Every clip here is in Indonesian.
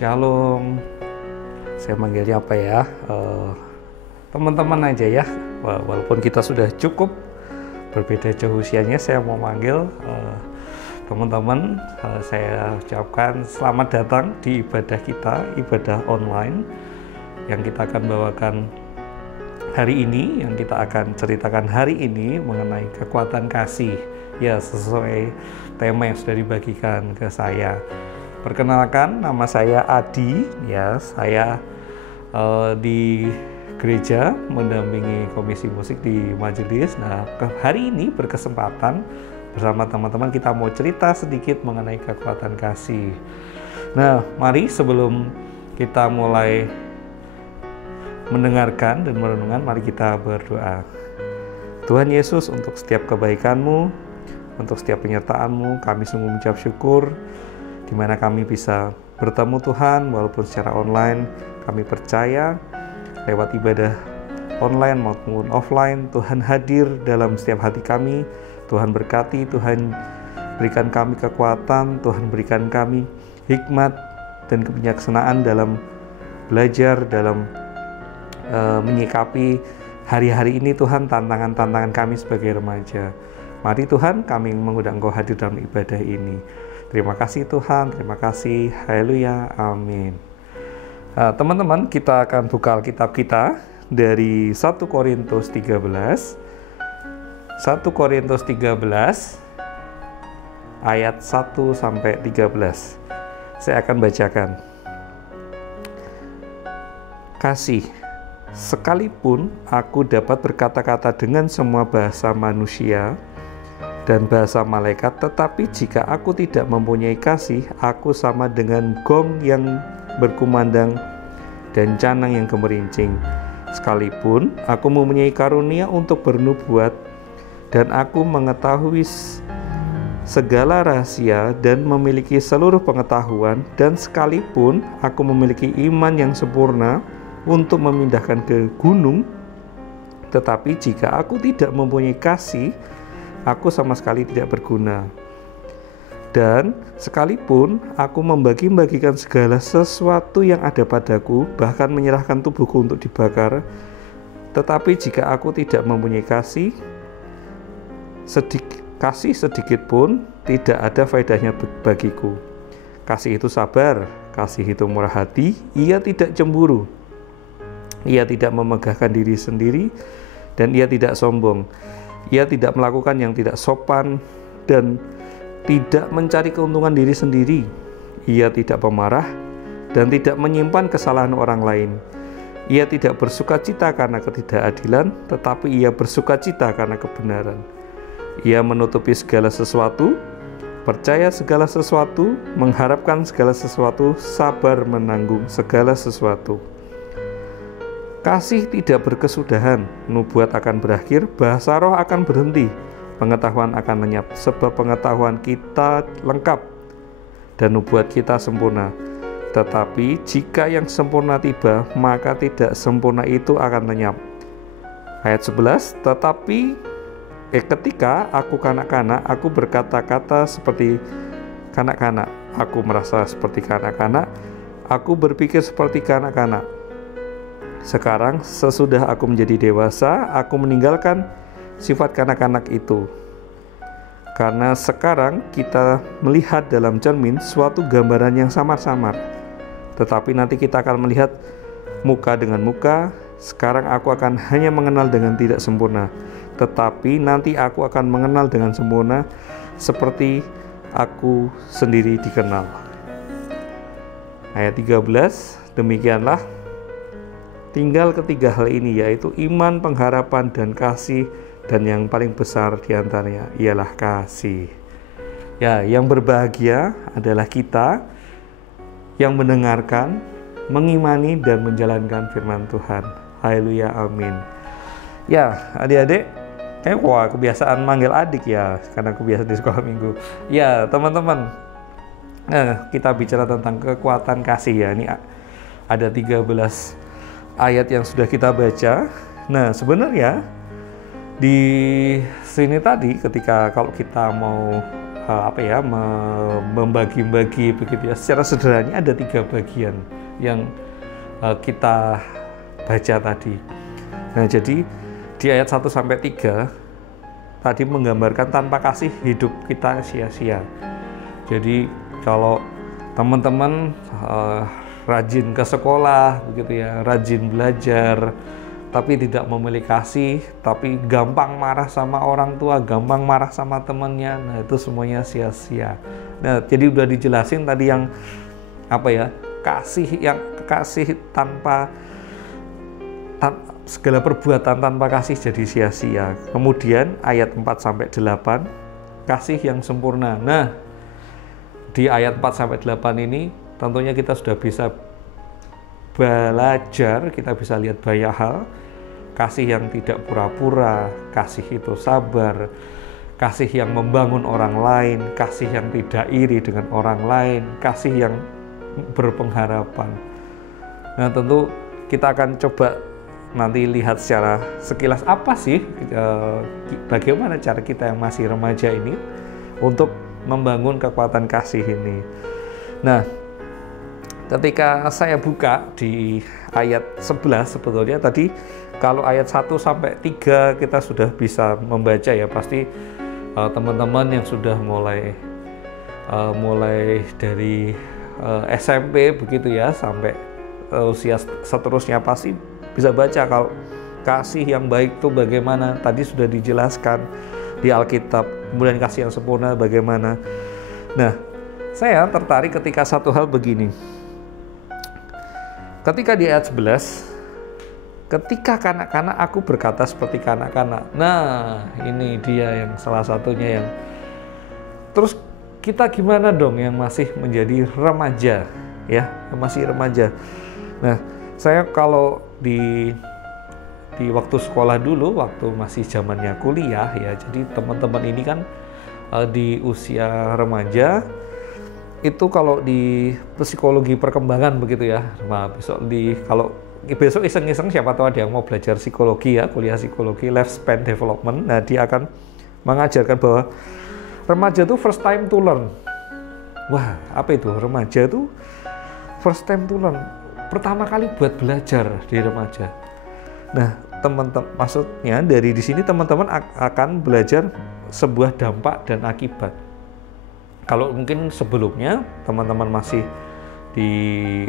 Shalom. Saya manggilnya apa ya? Teman-teman aja ya. Walaupun kita sudah cukup berbeda jauh usianya, saya mau manggil teman-teman. Saya ucapkan selamat datang di ibadah kita, ibadah online yang kita akan bawakan hari ini, yang kita akan ceritakan hari ini mengenai kekuatan kasih. Ya, sesuai tema yang sudah dibagikan ke saya. Perkenalkan, nama saya Adi. Ya, saya di gereja mendampingi komisi musik di majelis. Nah, hari ini berkesempatan bersama teman-teman kita mau cerita sedikit mengenai kekuatan kasih. Nah, mari sebelum kita mulai mendengarkan dan merenungkan, mari kita berdoa. Tuhan Yesus, untuk setiap kebaikan-Mu, untuk setiap penyertaan-Mu, kami sungguh mengucap syukur di mana kami bisa bertemu Tuhan walaupun secara online. Kami percaya lewat ibadah online maupun offline, Tuhan hadir dalam setiap hati kami. Tuhan berkati, Tuhan berikan kami kekuatan, Tuhan berikan kami hikmat dan kebijaksanaan dalam belajar, dalam menyikapi hari-hari ini Tuhan, tantangan-tantangan kami sebagai remaja. Mari Tuhan, kami mengundang Engkau hadir dalam ibadah ini. Terima kasih Tuhan, terima kasih, haleluya, amin. Teman-teman, kita akan buka Alkitab kita dari 1 Korintus 13. 1 Korintus 13 ayat 1 sampai 13. Saya akan bacakan. Kasih, sekalipun aku dapat berkata-kata dengan semua bahasa manusia dan bahasa malaikat, tetapi jika aku tidak mempunyai kasih, aku sama dengan gong yang berkumandang dan canang yang gemerincing. Sekalipun aku mempunyai karunia untuk bernubuat dan aku mengetahui segala rahasia dan memiliki seluruh pengetahuan, dan sekalipun aku memiliki iman yang sempurna untuk memindahkan ke gunung, tetapi jika aku tidak mempunyai kasih, aku sama sekali tidak berguna. Dan sekalipun aku membagi-bagikan segala sesuatu yang ada padaku, bahkan menyerahkan tubuhku untuk dibakar, tetapi jika aku tidak mempunyai kasih, sedikit pun tidak ada faedahnya bagiku. Kasih itu sabar, kasih itu murah hati, ia tidak cemburu, ia tidak memegahkan diri sendiri, dan ia tidak sombong. Ia tidak melakukan yang tidak sopan dan tidak mencari keuntungan diri sendiri. Ia tidak pemarah dan tidak menyimpan kesalahan orang lain. Ia tidak bersukacita karena ketidakadilan, tetapi ia bersukacita karena kebenaran. Ia menutupi segala sesuatu, percaya segala sesuatu, mengharapkan segala sesuatu, sabar menanggung segala sesuatu. Kasih tidak berkesudahan, nubuat akan berakhir, bahasa roh akan berhenti, pengetahuan akan lenyap, sebab pengetahuan kita lengkap dan nubuat kita sempurna. Tetapi jika yang sempurna tiba, maka tidak sempurna itu akan lenyap. Ayat 11, tetapi ketika aku kanak-kanak, aku berkata-kata seperti kanak-kanak, aku merasa seperti kanak-kanak, aku berpikir seperti kanak-kanak. Sekarang sesudah aku menjadi dewasa, aku meninggalkan sifat kanak-kanak itu. Karena sekarang kita melihat dalam cermin suatu gambaran yang samar-samar, tetapi nanti kita akan melihat muka dengan muka. Sekarang aku akan hanya mengenal dengan tidak sempurna, tetapi nanti aku akan mengenal dengan sempurna, seperti aku sendiri dikenal. Ayat 13, demikianlah tinggal ketiga hal ini, yaitu iman, pengharapan, dan kasih, dan yang paling besar diantaranya ialah kasih. Ya, yang berbahagia adalah kita yang mendengarkan, mengimani, dan menjalankan firman Tuhan. Haleluya, amin. Ya, adik-adik, wah kebiasaan manggil adik ya, karena kebiasaan di sekolah minggu. Ya, teman-teman, kita bicara tentang kekuatan kasih ya. Ini ada 13 ayat yang sudah kita baca. Nah, sebenarnya di sini tadi ketika kalau kita mau membagi-bagi begitu ya. Secara sederhana ada 3 bagian yang kita baca tadi. Nah, jadi di ayat 1 sampai 3 tadi menggambarkan tanpa kasih hidup kita sia-sia. Jadi kalau teman-teman rajin ke sekolah begitu ya, rajin belajar, tapi tidak memiliki kasih, tapi gampang marah sama orang tua, gampang marah sama temannya, nah itu semuanya sia-sia. Nah, jadi udah dijelasin tadi yang kasih tanpa segala perbuatan tanpa kasih jadi sia-sia. Kemudian ayat 4 sampai 8 kasih yang sempurna. Nah, di ayat 4 sampai 8 ini tentunya kita sudah bisa belajar, kita bisa lihat banyak hal. Kasih yang tidak pura-pura, kasih itu sabar, kasih yang membangun orang lain, kasih yang tidak iri dengan orang lain, kasih yang berpengharapan. Nah, tentu kita akan coba nanti lihat secara sekilas apa sih bagaimana cara kita yang masih remaja ini untuk membangun kekuatan kasih ini. Nah, ketika saya buka di ayat 11 sebetulnya tadi, kalau ayat 1 sampai 3 kita sudah bisa membaca ya, pasti teman-teman yang sudah mulai dari SMP begitu ya sampai usia seterusnya pasti bisa baca kalau kasih yang baik itu bagaimana, tadi sudah dijelaskan di Alkitab. Kemudian kasih yang sempurna bagaimana. Nah, saya tertarik ketika satu hal begini. Ketika di ayat 11, ketika kanak-kanak aku berkata seperti kanak-kanak. Nah, ini dia yang salah satunya yang terus kita gimana dong yang masih menjadi remaja ya, masih remaja. Nah, saya kalau di waktu sekolah dulu, waktu masih zamannya kuliah ya, jadi teman-teman ini kan di usia remaja itu kalau di psikologi perkembangan begitu ya. Nah, besok iseng-iseng siapa tahu ada yang mau belajar psikologi ya, kuliah psikologi lifespan development. Nah, dia akan mengajarkan bahwa remaja itu first time to learn. Wah, apa itu? Remaja itu first time to learn. Pertama kali buat belajar di remaja. Nah, teman-teman, maksudnya dari di sini teman-teman akan belajar sebuah dampak dan akibat. Kalau mungkin sebelumnya teman-teman masih di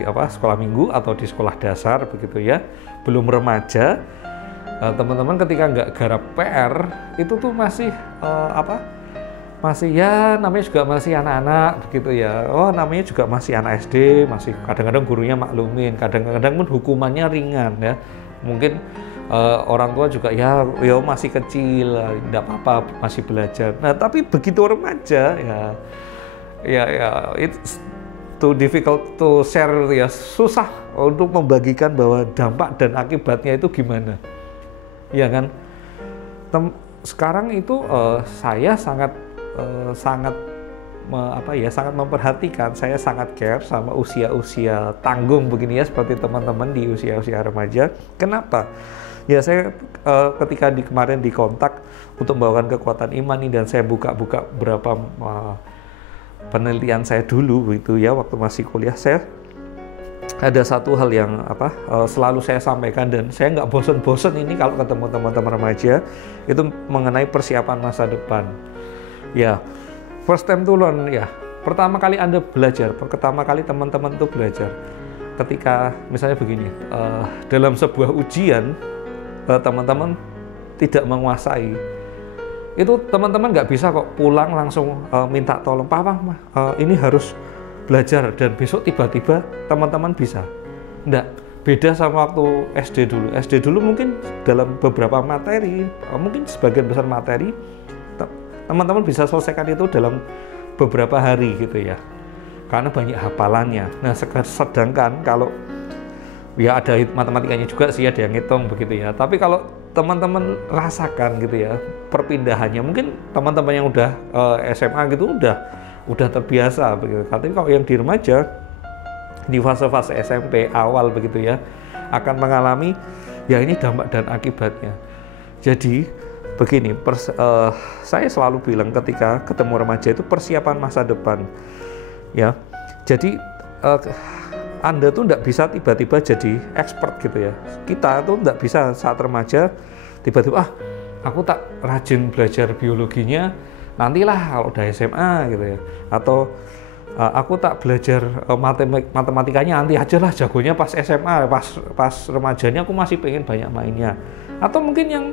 sekolah minggu atau di sekolah dasar begitu ya, belum remaja, teman-teman ketika nggak garap PR itu tuh masih masih ya namanya juga masih anak-anak begitu ya. Oh, namanya juga masih anak SD, masih kadang-kadang gurunya maklumin, kadang-kadang pun hukumannya ringan ya. Mungkin orang tua juga ya masih kecil, tidak apa-apa, masih belajar. Nah, tapi begitu remaja ya it's too difficult to share ya, susah untuk membagikan bahwa dampak dan akibatnya itu gimana. Ya kan? Sekarang itu saya sangat memperhatikan, saya sangat care sama usia-usia tanggung begini ya, seperti teman-teman di usia-usia remaja. Kenapa? Ya, saya ketika kemarin dikontak untuk membawakan kekuatan iman ini, dan saya buka-buka berapa penelitian saya dulu begitu ya, waktu masih kuliah, saya ada satu hal yang selalu saya sampaikan dan saya nggak bosen-bosen ini kalau ketemu teman-teman remaja, itu mengenai persiapan masa depan. Ya, first time to learn ya. Pertama kali Anda belajar, pertama kali teman-teman itu belajar. Ketika misalnya begini, dalam sebuah ujian teman-teman tidak menguasai, itu teman-teman nggak bisa kok pulang langsung minta tolong, Papa, ini harus belajar, dan besok tiba-tiba teman-teman bisa. Nggak, beda sama waktu SD dulu. SD dulu mungkin dalam beberapa materi, mungkin sebagian besar materi, teman-teman bisa selesaikan itu dalam beberapa hari gitu ya, karena banyak hafalannya. Nah, sedangkan kalau ya ada matematikanya juga sih, ada yang ngitung begitu ya, tapi kalau teman-teman rasakan gitu ya perpindahannya, mungkin teman-teman yang udah SMA gitu udah terbiasa begitu. Tapi kalau yang di remaja, di fase-fase SMP awal begitu ya, akan mengalami ya ini dampak dan akibatnya. Jadi begini, saya selalu bilang ketika ketemu remaja itu persiapan masa depan, ya. Jadi Anda tuh nggak bisa tiba-tiba jadi expert gitu ya. Kita tuh nggak bisa saat remaja tiba-tiba aku tak rajin belajar biologinya, nantilah kalau udah SMA gitu ya. Atau aku tak belajar matematikanya nanti aja lah, jagonya pas SMA, pas remajanya aku masih pengen banyak mainnya. Atau mungkin yang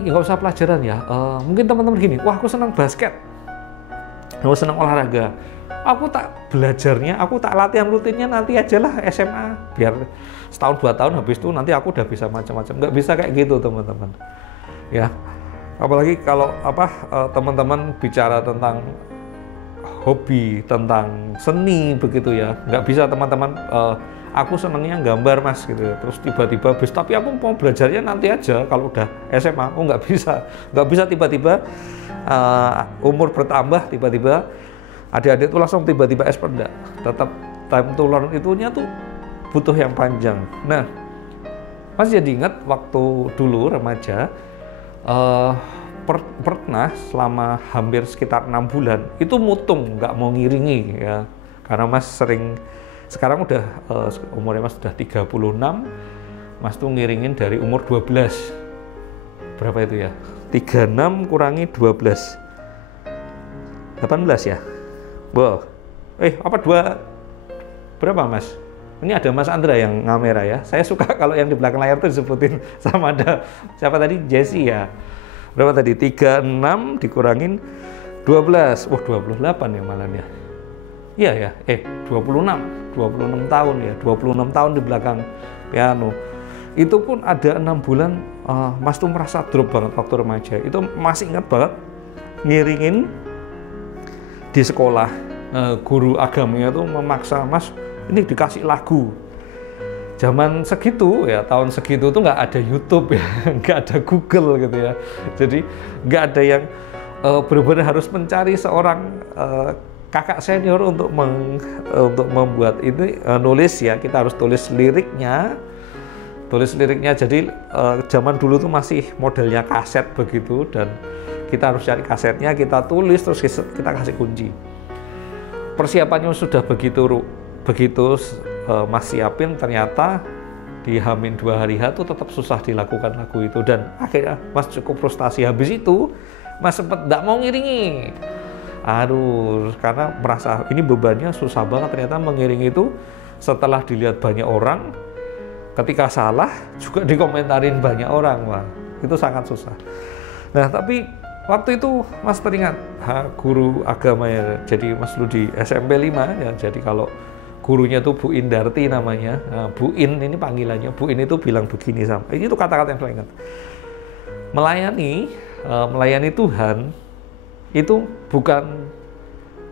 nggak usah pelajaran ya, mungkin teman-teman gini, wah aku senang basket, aku senang olahraga, aku tak belajarnya, aku tak latihan rutinnya nanti aja lah SMA, biar setahun 2 tahun habis itu nanti aku udah bisa macam-macam. Nggak bisa kayak gitu teman-teman ya. Apalagi kalau teman-teman bicara tentang hobi, tentang seni begitu ya, nggak bisa teman-teman aku senangnya gambar mas gitu ya, terus tiba-tiba tapi aku mau belajarnya nanti aja kalau udah SMA. Nggak bisa tiba-tiba umur bertambah tiba-tiba adik-adik tuh langsung tiba-tiba expert. Enggak, tetap time to learn itunya tuh butuh yang panjang. Nah, mas jadi ingat waktu dulu remaja pernah selama hampir sekitar 6 bulan itu mutung, nggak mau ngiringi ya, karena mas sering, sekarang udah umurnya mas sudah 36, mas tuh ngiringin dari umur 12. Berapa itu ya? 36 kurangi 12 18 ya? Wow. Berapa mas? Ini ada Mas Andra yang ngamera ya. Saya suka kalau yang di belakang layar tuh disebutin sama ada siapa tadi? Jesse ya. Berapa tadi? 36 dikurangin 12. Wah, 28 ya malah ya. Iya ya. 26 tahun ya. 26 tahun di belakang piano. Itu pun ada 6 bulan Mas tuh merasa drop banget waktu remaja. Itu masih ingat banget ngiringin di sekolah. Guru agamanya tuh memaksa Mas ini dikasih lagu. Zaman segitu ya, tahun segitu tuh nggak ada YouTube ya, nggak ada Google gitu ya. Jadi nggak ada yang benar-benar harus mencari seorang kakak senior untuk membuat ini nulis ya. Kita harus tulis liriknya. Jadi zaman dulu tuh masih modelnya kaset begitu, dan kita harus cari kasetnya, kita tulis terus kita kasih kunci. Persiapannya sudah begitu Mas siapin, ternyata di H-2 hari H itu tetap susah dilakukan lagu itu, dan akhirnya Mas cukup frustasi. Habis itu Mas sempat nggak mau ngiringi, karena merasa ini bebannya susah banget. Ternyata mengiringi itu setelah dilihat banyak orang, ketika salah juga dikomentarin banyak orang, wah itu sangat susah. Nah tapi waktu itu Mas teringat guru agama ya, jadi Mas dulu di SMP 5 ya, jadi kalau gurunya tuh Bu Indarti namanya. Nah, Bu In ini panggilannya. Bu In itu bilang begini sama. Ini tuh kata-kata yang saya ingat. Melayani Tuhan itu bukan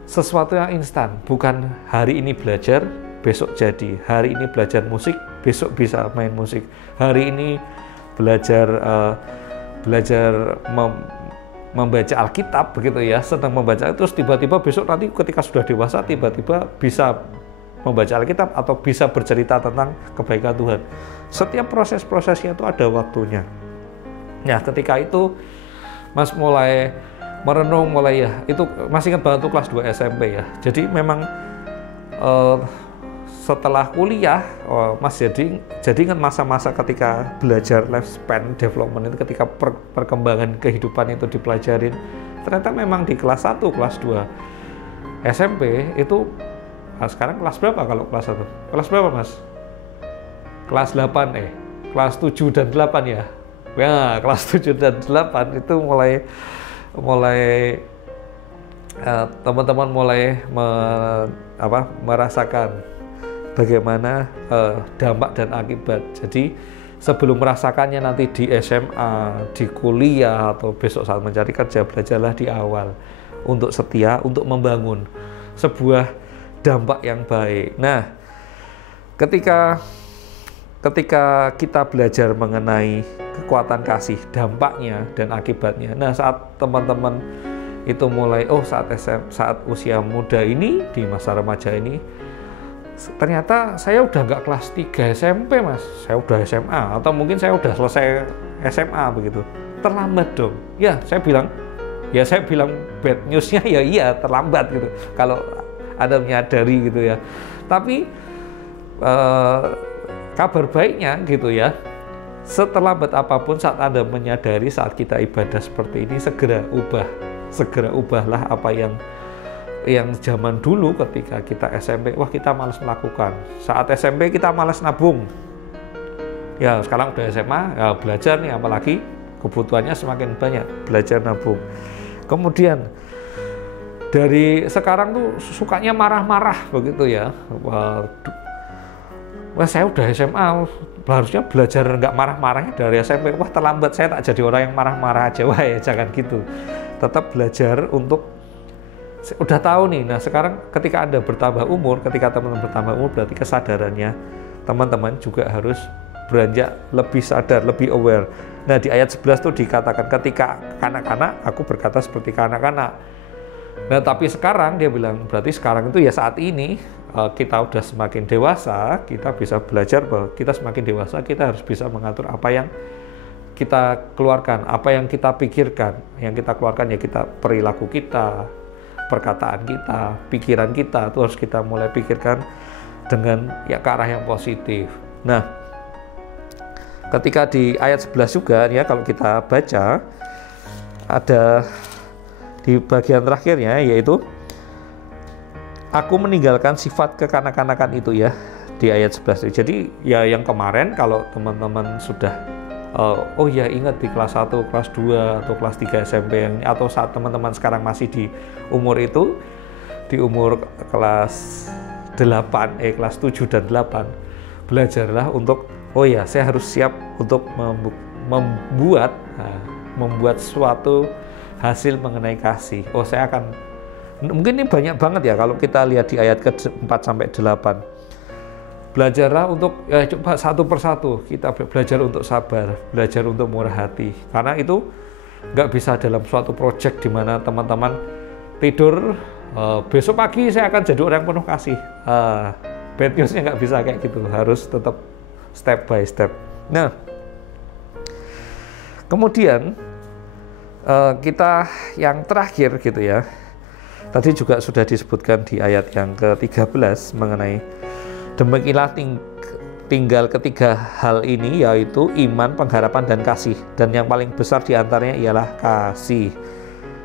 sesuatu yang instan. Bukan hari ini belajar, besok jadi. Hari ini belajar musik, besok bisa main musik. Hari ini belajar membaca Alkitab begitu ya, sedang membaca, terus tiba-tiba besok nanti ketika sudah dewasa tiba-tiba bisa membaca Alkitab atau bisa bercerita tentang kebaikan Tuhan. Setiap proses-prosesnya itu ada waktunya. Nah, ketika itu Mas mulai merenung, itu masih ingat banget tuh kelas 2 SMP ya. Jadi memang setelah kuliah Mas jadi ingat masa-masa ketika belajar lifespan development itu, ketika perkembangan kehidupan itu dipelajarin. Ternyata memang di kelas 1, kelas 2 SMP itu. Sekarang kelas berapa kalau kelas 1? Kelas berapa Mas? Kelas 8 kelas 7 dan 8 ya? Ya, kelas 7 dan 8 itu mulai teman-teman mulai merasakan bagaimana dampak dan akibat. Jadi sebelum merasakannya nanti di SMA, di kuliah, atau besok saat mencari kerja, belajarlah di awal untuk setia, untuk membangun sebuah dampak yang baik. Nah, ketika kita belajar mengenai kekuatan kasih, dampaknya dan akibatnya. Nah, saat teman-teman itu mulai saat usia muda ini, di masa remaja ini, ternyata saya udah nggak kelas 3 SMP Mas, saya udah SMA, atau mungkin saya udah selesai SMA begitu. terlambat dong. Ya saya bilang bad newsnya ya iya terlambat gitu kalau Anda menyadari gitu ya. Tapi kabar baiknya gitu ya, seterlambat apapun saat Anda menyadari saat kita ibadah seperti ini, segera ubahlah apa yang zaman dulu ketika kita SMP, wah kita malas melakukan. Saat SMP kita malas nabung. Ya sekarang udah SMA, ya belajar nih, apalagi kebutuhannya semakin banyak, belajar nabung. Kemudian dari sekarang tuh sukanya marah-marah begitu ya. Wah saya udah SMA, harusnya belajar nggak marah-marahnya dari SMP. Wah terlambat, saya tak jadi orang yang marah-marah aja. Wah ya jangan gitu. Tetap belajar untuk udah tahu nih. Nah sekarang ketika Anda bertambah umur, ketika teman-teman bertambah umur, berarti kesadarannya teman-teman juga harus beranjak lebih sadar, lebih aware. Nah di ayat 11 tuh dikatakan ketika kanak-kanak, aku berkata seperti kanak-kanak. Nah tapi sekarang dia bilang, berarti sekarang itu ya saat ini kita udah semakin dewasa, kita bisa belajar bahwa kita semakin dewasa, kita harus bisa mengatur apa yang kita keluarkan, apa yang kita pikirkan. Yang kita keluarkan ya kita, perilaku kita, perkataan kita, pikiran kita, itu harus kita mulai pikirkan dengan ya ke arah yang positif. Nah ketika di ayat 11 juga ya, kalau kita baca ada di bagian terakhirnya, yaitu aku meninggalkan sifat kekanak-kanakan itu ya, di ayat 11. Jadi ya yang kemarin kalau teman-teman sudah oh ya ingat di kelas 1, kelas 2 atau kelas 3 SMP yang, atau saat teman-teman sekarang masih di umur itu, di umur kelas 8, kelas 7 dan 8, belajarlah untuk oh ya saya harus siap untuk membuat suatu hasil mengenai kasih. Oh saya akan, mungkin ini banyak banget ya kalau kita lihat di ayat ke-4 sampai 8. Belajarlah untuk ya coba satu persatu kita belajar untuk sabar, belajar untuk murah hati. Karena itu nggak bisa dalam suatu project di mana teman-teman tidur besok pagi saya akan jadi orang yang penuh kasih. Bad newsnya nggak bisa kayak gitu, harus tetap step by step. Nah, kemudian kita yang terakhir gitu ya, tadi juga sudah disebutkan di ayat yang ke-13 mengenai demikianlah tinggal ketiga hal ini, yaitu iman, pengharapan, dan kasih. Dan yang paling besar diantaranya ialah kasih.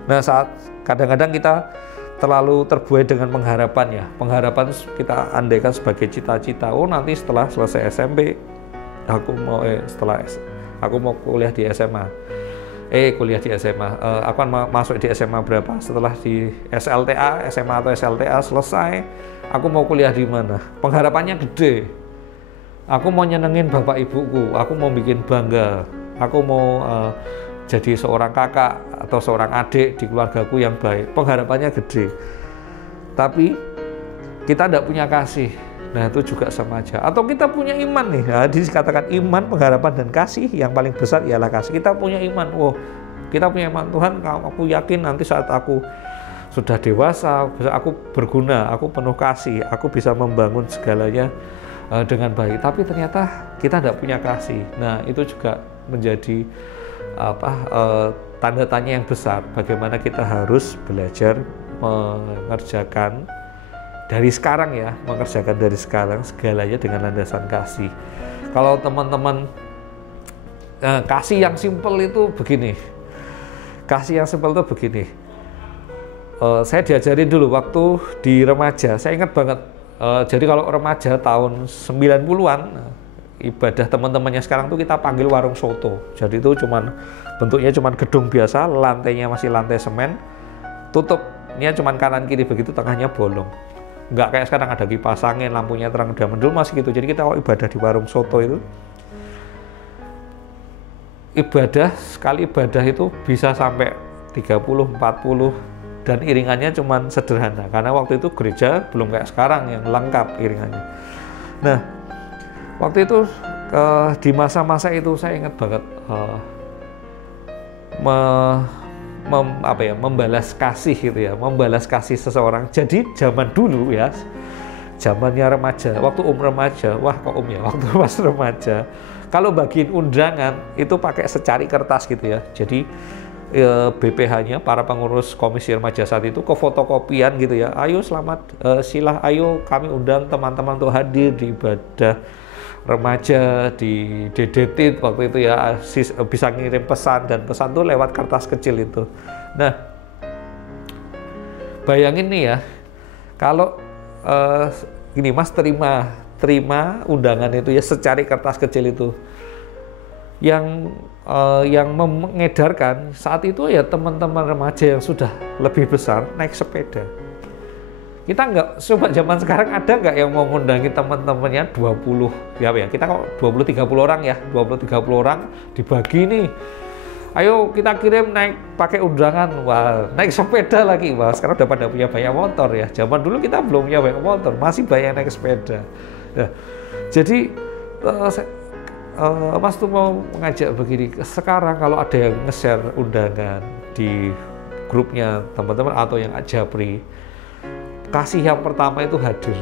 Nah saat kadang-kadang kita terlalu terbuai dengan pengharapan ya. Pengharapan kita andaikan sebagai cita-cita. Oh nanti setelah selesai SMP aku mau kuliah di SMA. Kuliah di SMA. Aku akan masuk di SMA berapa? Setelah di SLTA, SMA atau SLTA selesai, aku mau kuliah di mana? Pengharapannya gede. Aku mau nyenengin bapak ibuku. Aku mau bikin bangga. Aku mau jadi seorang kakak atau seorang adik di keluargaku yang baik. Pengharapannya gede, tapi kita tidak punya kasih. Nah itu juga sama aja. Atau kita punya iman nih, nah, dikatakan iman, pengharapan, dan kasih. Yang paling besar ialah kasih. Kita punya iman, kita punya iman, Tuhan aku yakin nanti saat aku sudah dewasa, aku berguna, aku penuh kasih, aku bisa membangun segalanya dengan baik. Tapi ternyata kita tidak punya kasih. Nah itu juga menjadi tanda tanya yang besar. Bagaimana kita harus belajar mengerjakan dari sekarang ya, mengerjakan dari sekarang segalanya dengan landasan kasih. Kalau teman-teman kasih yang simpel itu begini, kasih yang simpel itu begini. Saya diajarin dulu waktu di remaja, saya ingat banget. Jadi kalau remaja tahun 90-an, ibadah teman-temannya sekarang tuh kita panggil warung soto. Jadi itu bentuknya cuman gedung biasa, lantainya masih lantai semen, tutupnya cuman kanan kiri begitu, tengahnya bolong. Nggak kayak sekarang ada kipas angin, lampunya terang udah mendul, masih gitu. Jadi kita kalau ibadah di warung soto itu, sekali ibadah itu bisa sampai 30, 40, dan iringannya cuman sederhana. Karena waktu itu gereja belum kayak sekarang yang lengkap iringannya. Nah, waktu itu di masa-masa itu saya ingat banget membalas kasih gitu ya, membalas kasih seseorang. Jadi zaman dulu ya, zamannya remaja, waktu remaja, wah kok ya, waktu pas remaja, kalau bagiin undangan itu pakai secari kertas gitu ya. Jadi BPH-nya, para pengurus komisi remaja saat itu ke fotokopian gitu ya. Ayo selamat, ayo kami undang teman-teman untuk hadir di ibadah remaja di DDT waktu itu ya, bisa ngirim pesan, dan pesan tuh lewat kertas kecil itu. Nah, bayangin nih ya, kalau gini Mas terima undangan itu ya secari kertas kecil itu, yang mengedarkan saat itu ya teman-teman remaja yang sudah lebih besar naik sepeda. Kita nggak, coba zaman sekarang ada nggak yang mau ngundangi teman-temannya 20, ya kita kok 20-30 orang ya, 20-30 orang dibagi nih, ayo kita kirim naik pakai undangan, wah naik sepeda lagi, wah sekarang udah pada punya banyak motor ya, zaman dulu kita belum punya banyak motor, masih banyak naik sepeda. Nah, jadi Mas tuh mau mengajak begini, sekarang kalau ada yang nge-share undangan di grupnya teman-teman atau yang Japri, kasih yang pertama itu hadir.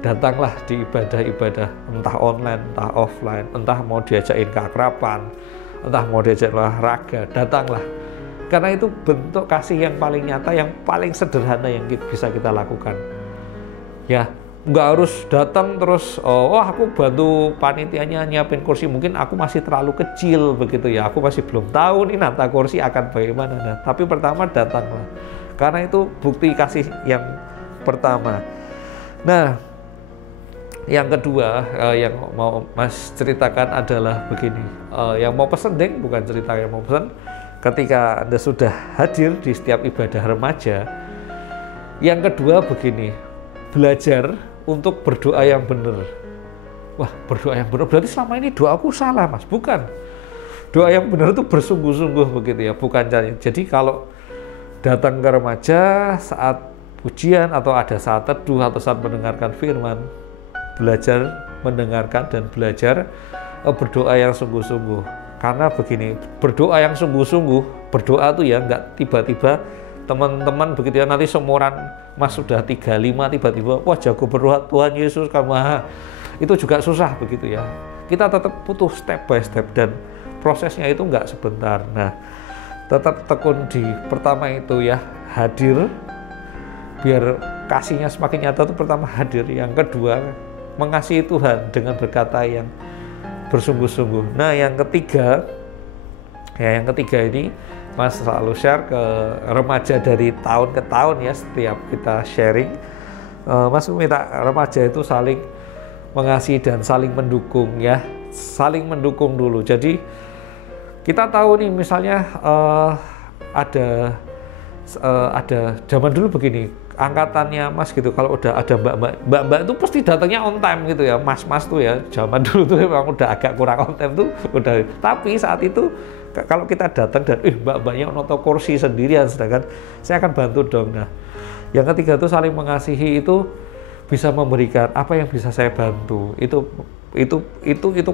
Datanglah di ibadah-ibadah, entah online, entah offline, entah mau diajakin keakraban, entah mau diajak olahraga, datanglah. Karena itu bentuk kasih yang paling nyata, yang paling sederhana yang bisa kita lakukan. Ya, nggak harus datang terus, oh aku bantu panitianya nyiapin kursi, mungkin aku masih terlalu kecil begitu ya, aku masih belum tahu nih nata kursi akan bagaimana. Nah, tapi pertama datanglah. Karena itu bukti kasih yang pertama. Nah, yang kedua yang mau Mas ceritakan adalah begini. Yang mau pesen deng, bukan cerita yang mau pesen. Ketika Anda sudah hadir di setiap ibadah remaja, yang kedua begini, belajar untuk berdoa yang benar. Wah, berdoa yang benar berarti selama ini doaku salah, Mas. Bukan. Doa yang benar itu bersungguh-sungguh begitu ya, bukan. Jadi kalau datang ke remaja saat ujian atau ada saat teduh atau saat mendengarkan firman, belajar mendengarkan dan belajar berdoa yang sungguh-sungguh. Karena begini, berdoa yang sungguh-sungguh, berdoa tuh ya nggak tiba-tiba teman-teman begitu ya, nanti seumuran Mas sudah 35 tiba-tiba wah jago berdoa Tuhan Yesus kamu, itu juga susah begitu ya. Kita tetap butuh step by step dan prosesnya itu nggak sebentar. Nah, tetap tekun di pertama itu ya, hadir, biar kasihnya semakin nyata. Itu pertama hadir, yang kedua mengasihi Tuhan dengan berkata yang bersungguh-sungguh. Nah, yang ketiga ini Mas selalu share ke remaja dari tahun ke tahun ya, setiap kita sharing Mas minta remaja itu saling mengasihi dan saling mendukung ya, saling mendukung dulu. Jadi kita tahu nih misalnya ada zaman dulu begini, angkatannya Mas gitu, kalau udah ada mbak-mbak itu pasti datangnya on time gitu ya, mas-mas tuh ya, zaman dulu tuh memang udah agak kurang on time tuh udah. Tapi saat itu kalau kita datang dan mbak-mbaknya noto kursi sendirian, sedangkan saya akan bantu dong. Nah, yang ketiga tuh saling mengasihi, itu bisa memberikan apa yang bisa saya bantu. Itu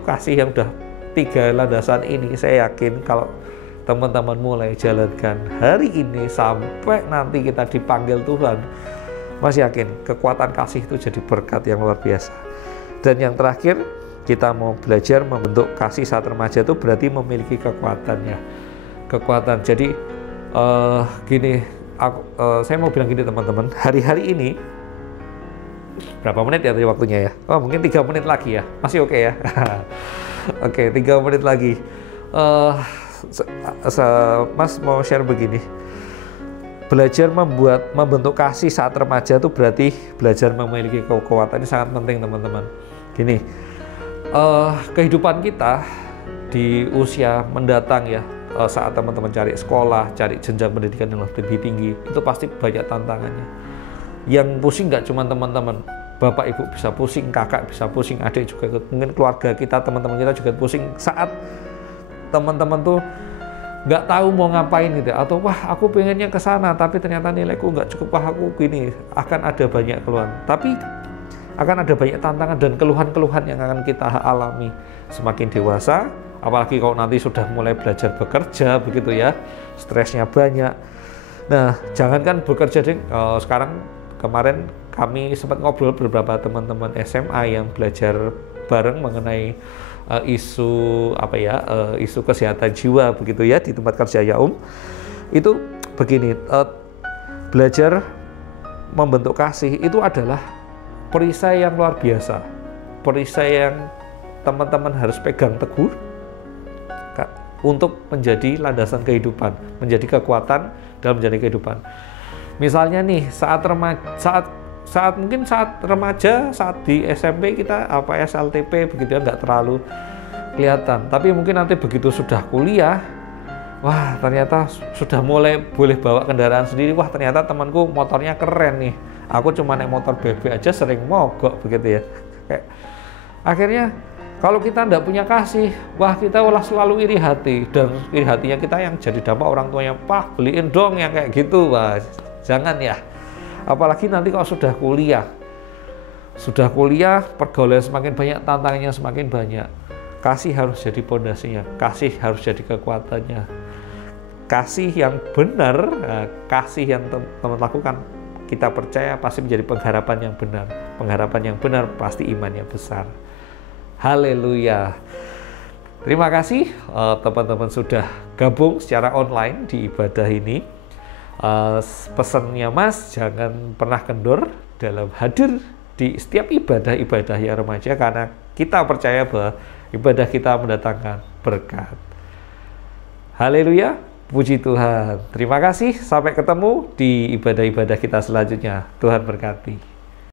kasih yang udah 3 landasan ini. Saya yakin kalau teman-teman mulai jalankan hari ini sampai nanti kita dipanggil Tuhan, Mas yakin kekuatan kasih itu jadi berkat yang luar biasa. Dan yang terakhir, kita mau belajar membentuk kasih saat remaja itu berarti memiliki kekuatannya. Kekuatan. Jadi gini, saya mau bilang gini teman-teman, hari-hari ini berapa menit ya tadi waktunya ya? Oh, mungkin 3 menit lagi ya, masih oke ya? Oke, 3 menit lagi. Mas mau share begini, belajar membentuk kasih saat remaja itu berarti belajar memiliki kekuatan. Ini sangat penting teman-teman. Gini, kehidupan kita di usia mendatang ya, saat teman-teman cari sekolah, cari jenjang pendidikan yang lebih tinggi, itu pasti banyak tantangannya. Yang pusing nggak cuma teman-teman, bapak ibu bisa pusing, kakak bisa pusing, adik juga, mungkin keluarga kita, teman-teman kita juga pusing saat teman-teman tuh nggak tahu mau ngapain gitu, atau wah aku pengennya ke sana tapi ternyata nilaiku nggak cukup, wah aku gini. Akan ada banyak keluhan, tapi akan ada banyak tantangan dan keluhan-keluhan yang akan kita alami semakin dewasa, apalagi kalau nanti sudah mulai belajar bekerja begitu ya, stresnya banyak. Nah, jangankan bekerja deh, sekarang kemarin kami sempat ngobrol beberapa teman-teman SMA yang belajar bareng mengenai isu isu kesehatan jiwa begitu ya di tempat kerja Yaum. Itu begini, belajar membentuk kasih itu adalah perisai yang luar biasa, perisai yang teman-teman harus pegang teguh untuk menjadi landasan kehidupan, menjadi kekuatan dalam menjadi kehidupan. Misalnya nih saat remaja, saat di SMP kita SLTP begitu ya, nggak terlalu kelihatan. Tapi mungkin nanti begitu sudah kuliah, wah ternyata sudah mulai boleh bawa kendaraan sendiri. Wah ternyata temanku motornya keren nih. Aku cuma naik motor BB aja sering mogok begitu ya. Kayak akhirnya kalau kita tidak punya kasih, wah kita selalu iri hati, dan iri hatinya kita yang jadi dampak orang tuanya, "Pak, beliin dong yang kayak gitu." Wah, jangan ya. Apalagi nanti kalau sudah kuliah, pergaulan semakin banyak, tantangannya semakin banyak. Kasih harus jadi pondasinya, kasih harus jadi kekuatannya. Kasih yang benar, kasih yang teman lakukan, kita percaya pasti menjadi pengharapan yang benar. Pengharapan yang benar pasti imannya besar. Haleluya. Terima kasih teman-teman sudah gabung secara online di ibadah ini. Pesannya Mas, jangan pernah kendor dalam hadir di setiap ibadah ya remaja, karena kita percaya bahwa ibadah kita mendatangkan berkat. Haleluya, puji Tuhan. Terima kasih, sampai ketemu di ibadah-ibadah kita selanjutnya. Tuhan berkati.